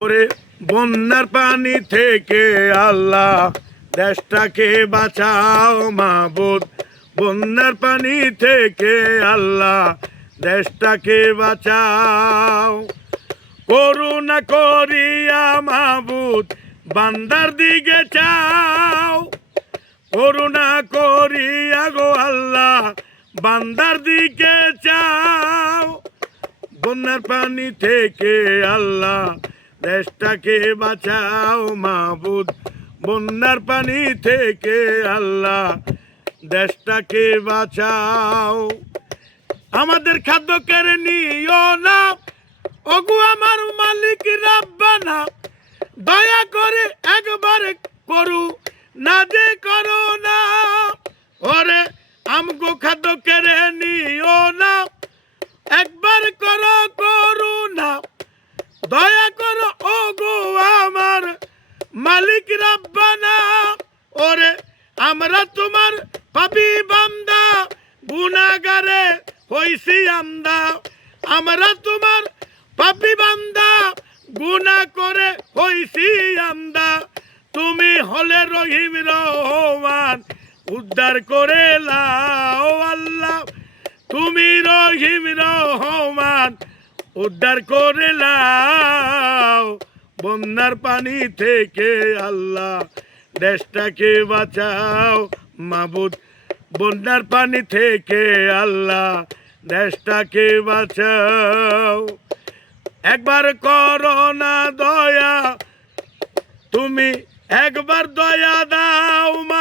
ওরে বন্যার পানি থেকে আল্লাহ দেশটাকে বাঁচাও মাবুদ। বন্যার পানি থেকে আল্লাহ দেশটাকে বাঁচাও। করুণা করিয়া মাবুদ বান্দার দিকে চাও। করুণা করিয়া গো আল্লাহ বান্দার দিকে চাও। বন্যার পানি থেকে আল্লাহ দেশটাকে বাঁচাও মাবুদ। বন্যার পানি থেকে আল্লাহ দেশটাকে বাঁচাও। আমাদের খাদ্য কেড়ে নিও না ওগো আমার মালিক রাব্বানা। দয়া করে একবার করু না যে করো না। ওরে আমগো খাদ্য কেড়ে নিও না, একবার করো করুণা। দয়া করো ওগো আমার মালিক রাব্বানা। ওরে আমরা তোমার পাপী বান্দা, গুনাহগারে হইছি আমদা। আমরা তোমার পাপী বান্দা, গুনাহ করে হইছি আমদা। তুমি হলে রহিম রহমান, উদ্ধার করে লাও আল্লাহ। তুমি রহিম রহমান, উদ্ধার করে লাও। বন্যার পানি থেকে আল্লাহ দেশটাকে বাঁচাও মাবুদ। বন্যার পানি থেকে আল্লাহ দেশটাকে বাঁচাও। একবার করো না দয়া, তুমি একবার দয়া দাও।